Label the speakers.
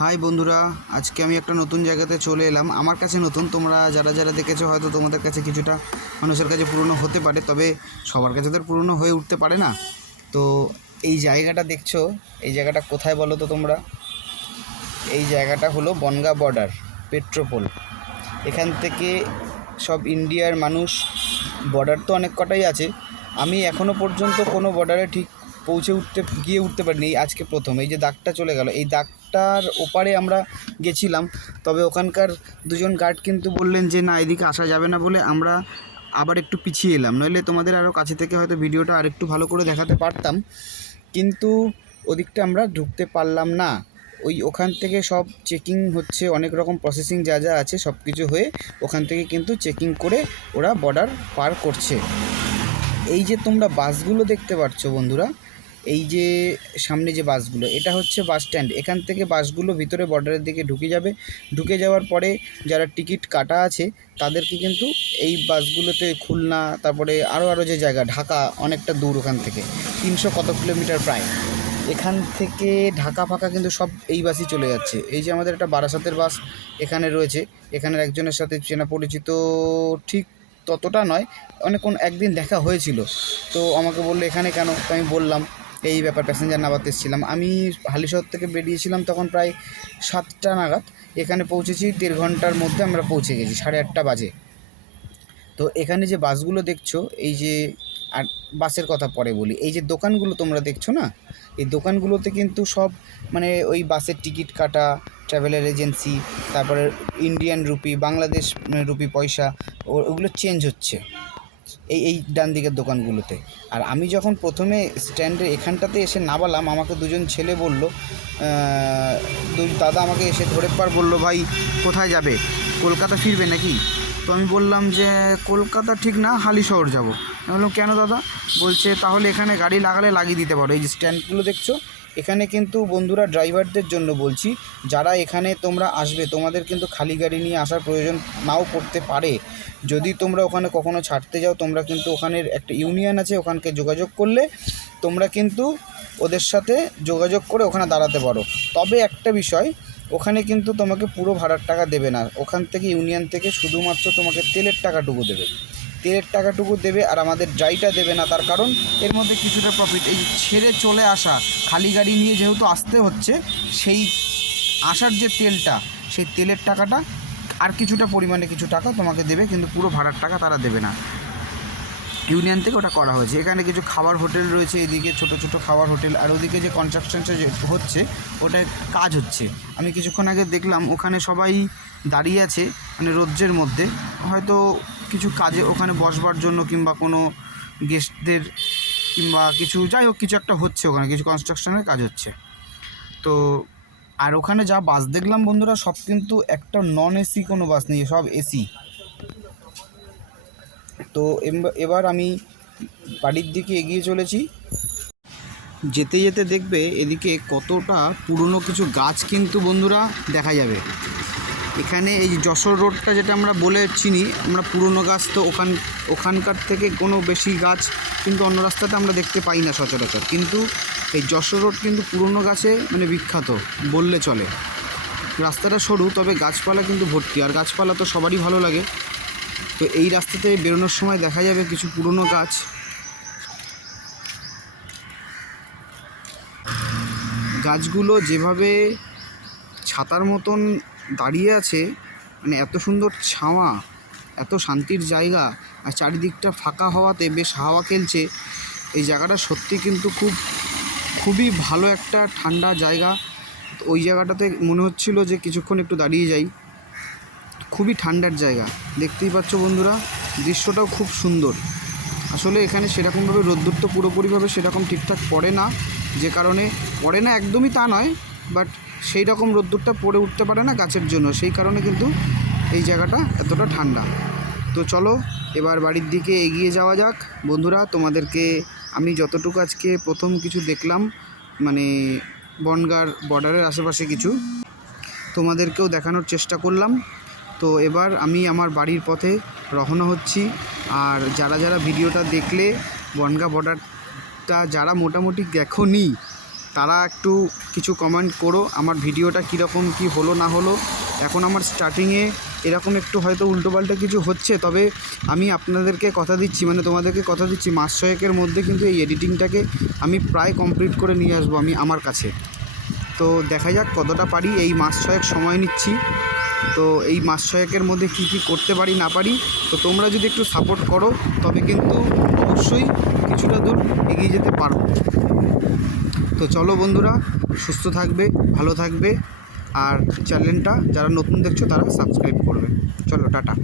Speaker 1: High বন্ধুরা, আজকে আমি একটা নতুন জায়গাতে চলে এলাম। আমার কাছে নতুন, তোমরা যারা যারা দেখেছ হয়তো তোমাদের কাছে কিছুটা মানুষের কাছে পুরনো হতে পারে, তবে সবার কাছে তো পুরনো হয়ে উঠতে পারে না। তো এই জায়গাটা দেখছ, এই জায়গাটা কোথায় বলো তো তোমরা? এই জায়গাটা হলো বনগা বর্ডার পেট্রোপোল এখান থেকে সব ইন্ডিয়ার মানুষ বর্ডার তো অনেক কটাই আছে। আমি এখনও পর্যন্ত কোনো বর্ডারে ঠিক পৌঁছে উঠতে, গিয়ে উঠতে পারিনি, এই আজকে প্রথম। এই যে দাগটা চলে গেল, এই দাগটার ওপারে আমরা গেছিলাম, তবে ওখানকার দুজন গার্ড কিন্তু বললেন যে, না, এদিকে আসা যাবে না বলে আমরা আবার একটু পিছিয়ে এলাম। নইলে তোমাদের আরও কাছে থেকে হয়তো ভিডিওটা আরেকটু ভালো করে দেখাতে পারতাম, কিন্তু ওদিকটা আমরা ঢুকতে পারলাম না। ওই ওখান থেকে সব চেকিং হচ্ছে, অনেক রকম প্রসেসিং যা যা আছে, সব কিছু হয়ে ওখান থেকে কিন্তু চেকিং করে ওরা বর্ডার পার করছে। এই যে তোমরা বাসগুলো দেখতে পাচ্ছ বন্ধুরা এই যে সামনে যে বাসগুলো, এটা হচ্ছে বাস স্ট্যান্ড এখান থেকে বাসগুলো ভিতরে বর্ডারের দিকে ঢুকে যাবে। ঢুকে যাওয়ার পরে যারা টিকিট কাটা আছে, তাদেরকে কিন্তু এই বাসগুলোতে খুলনা, তারপরে আরও আরও যে জায়গা, ঢাকা অনেকটা দূর ওখান থেকে, তিনশো কত কিলোমিটার প্রায়। এখান থেকে ঢাকা ফাঁকা কিন্তু সব এই বাসই চলে যাচ্ছে। এই যে আমাদের একটা বারাসাতের বাস এখানে রয়েছে। এখানের একজনের সাথে চেনা পরিচিত ঠিক ততটা নয়, অনেকক্ষণ একদিন দেখা হয়েছিল। তো আমাকে বলল, এখানে কেন? তো আমি বললাম এই ব্যাপার প্যাসেঞ্জার নামাতে এসেছিলাম। আমি হালিশহর থেকে বেরিয়েছিলাম তখন প্রায় সাতটা নাগাদ। এখানে পৌঁছেছি, দেড় ঘণ্টার মধ্যে আমরা পৌঁছে গেছি, সাড়ে আটটা বাজে। তো এখানে যে বাসগুলো দেখছ, এই যে, আর বাসের কথা পরে বলি, এই যে দোকানগুলো তোমরা দেখছ না, এই দোকানগুলোতে কিন্তু সব মানে ওই বাসের টিকিট কাটা ট্রাভেলার এজেন্সি তারপরে ইন্ডিয়ান রুপি বাংলাদেশ রুপি পয়সা ওগুলো চেঞ্জ হচ্ছে। এই এই ডান দিকের দোকানগুলোতে। আর আমি যখন প্রথমে স্ট্যান্ডে এখানটাতে এসে নামালাম, আমাকে দুজন ছেলে বলল দুই দাদা আমাকে এসে ধরে পার বলল, ভাই, কোথায় যাবে? কলকাতা ফিরবে নাকি? তো আমি বললাম যে, কলকাতা ঠিক না, হালি শহর যাব। আমি বললাম, কেন দাদা? বলছে, তাহলে এখানে গাড়ি লাগালে লাগিয়ে দিতে পারো। এই যে স্ট্যান্ডগুলো দেখছ এখানে কিন্তু বন্ধুরা ড্রাইভারদের জন্য বলছি, যারা এখানে তোমরা আসবে, তোমাদের কিন্তু খালি গাড়ি নিয়ে আসার প্রয়োজন নাও পড়তে পারে। যদি তোমরা ওখানে কখনো ছাড়তে যাও, তোমরা কিন্তু ওখানের একটা ইউনিয়ন আছে, ওখানকে যোগাযোগ করলে তোমরা কিন্তু ওদের সাথে যোগাযোগ করে ওখানে দাঁড়াতে পারো। তবে একটা বিষয়, ওখানে কিন্তু তোমাকে পুরো ভাড়ার টাকা দেবে না। ওখান থেকে ইউনিয়ন থেকে শুধুমাত্র তোমাকে তেলের টাকাটুকু দেবে। তেলের টাকাটুকু দেবে আর আমাদের ড্রাইটা দেবে না তার কারণ এর মধ্যে কিছুটা প্রফিট এই ছেড়ে চলে আসা, খালি গাড়ি নিয়ে যেহেতু আসতে হচ্ছে, সেই আসার যে তেলটা, সেই তেলের টাকাটা আর কিছুটা পরিমাণে কিছু টাকা তোমাকে দেবে, কিন্তু পুরো ভাড়ার টাকা তারা দেবে না। ইউনিয়ন থেকে ওটা করা হয়েছে। এখানে কিছু খাবার হোটেল রয়েছে, এদিকে ছোট ছোট খাবার হোটেল, আর ওদিকে যে কনস্ট্রাকশনটা যে হচ্ছে, ওটায় কাজ হচ্ছে। আমি কিছুক্ষণ আগে দেখলাম, ওখানে সবাই দাঁড়িয়ে আছে মানে রৌদ্রের মধ্যে। হয়তো কিছু কাজে ওখানে বসবার জন্য কিংবা কোনো গেস্টদের কিংবা কিছু, যাই হোক, কিছু একটা হচ্ছে ওখানে, কিছু কনস্ট্রাকশনের কাজ হচ্ছে। তো, আর ওখানে যা বাস দেখলাম বন্ধুরা, সব কিন্তু একটা নন এসি কোনো বাস নেই, সব এসি তো এবার আমি বাড়ির দিকে এগিয়ে চলেছি। যেতে যেতে দেখবে এদিকে কতটা পুরনো কিছু গাছ কিন্তু বন্ধুরা দেখা যাবে। এখানে এই যশোর রোডটা যেটা আমরা বলে চিনি, আমরা পুরনো গাছ তো ওখান, ওখানকার থেকে কোনো বেশি গাছ কিন্তু অন্য রাস্তাতে আমরা দেখতে পাই না সচরাচর। কিন্তু এই যশোর রোড কিন্তু পুরনো গাছে মানে বিখ্যাত, বললে চলে। রাস্তাটা সরু, তবে গাছপালা কিন্তু ভর্তি, আর গাছপালা তো সবারই ভালো লাগে। তো এই রাস্তাতে বেরোনোর সময় দেখা যাবে কিছু পুরনো গাছ। গাছগুলো যেভাবে ছাতার মতন দাঁড়িয়ে আছে মানে এত সুন্দর ছাওয়া, এত শান্তির জায়গা, আর চারিদিকটা ফাঁকা হওয়াতে বেশ হাওয়া খেলছে। এই জায়গাটা সত্যি কিন্তু খুব, খুবই ভালো একটা ঠান্ডা জায়গা। ওই জায়গাটাতে মনে হচ্ছিল যে কিছুক্ষণ একটু দাঁড়িয়ে যাই। খুবই ঠান্ডার জায়গা। দেখতেই পাচ্ছ বন্ধুরা, দৃশ্যটাও খুব সুন্দর। আসলে এখানে সেরকমভাবে রোদ্দুর তো পুরোপুরিভাবে সেরকম ঠিকঠাক পড়ে না, যে কারণে পড়ে না একদমই তা নয় বাট সেই রকম রোদ্দুরটা পড়ে উঠতে পারে না গাছের জন্য। সেই কারণে কিন্তু এই জায়গাটা এতটা ঠান্ডা। তো চলো, এবার বাড়ির দিকে এগিয়ে যাওয়া যাক। বন্ধুরা, তোমাদেরকে আমি যতটুকু আজকে প্রথম কিছু দেখলাম মানে বনগার বর্ডারের আশেপাশে কিছু, তোমাদেরকেও দেখানোর চেষ্টা করলাম। তো এবার আমি আমার বাড়ির পথে রওনা হচ্ছি। আর যারা যারা ভিডিওটা দেখলে বনগা বর্ডারটা যারা মোটামুটি দেখোনি তারা একটু কিছু কমেন্ট করো, আমার ভিডিওটা কীরকম, কি হলো, না হলো। এখন আমার স্টার্টিংয়ে এরকম একটু হয়তো উল্টোপাল্টা কিছু হচ্ছে, তবে আমি আপনাদেরকে কথা দিচ্ছি মানে তোমাদেরকে কথা দিচ্ছি, মাস ছয়েকের মধ্যে কিন্তু এই এডিটিংটাকে আমি প্রায় কমপ্লিট করে নিয়ে আসব আমি আমার কাছে। তো দেখা যাক কতটা পারি, এই মাস ছয়েক সময় নিচ্ছি। তো এই মাস ছয়েকের মধ্যে কী কী করতে পারি, না পারি, তো তোমরা যদি একটু সাপোর্ট করো, তবে কিন্তু অবশ্যই কিছুটা দূর এগিয়ে যেতে পারব তো চলো বন্ধুরা, সুস্থ থাকবে, ভালো থাকবে, আর চ্যানেলটা যারা নতুন দেখছ তারা সাবস্ক্রাইব করবে। চলো, টাটা।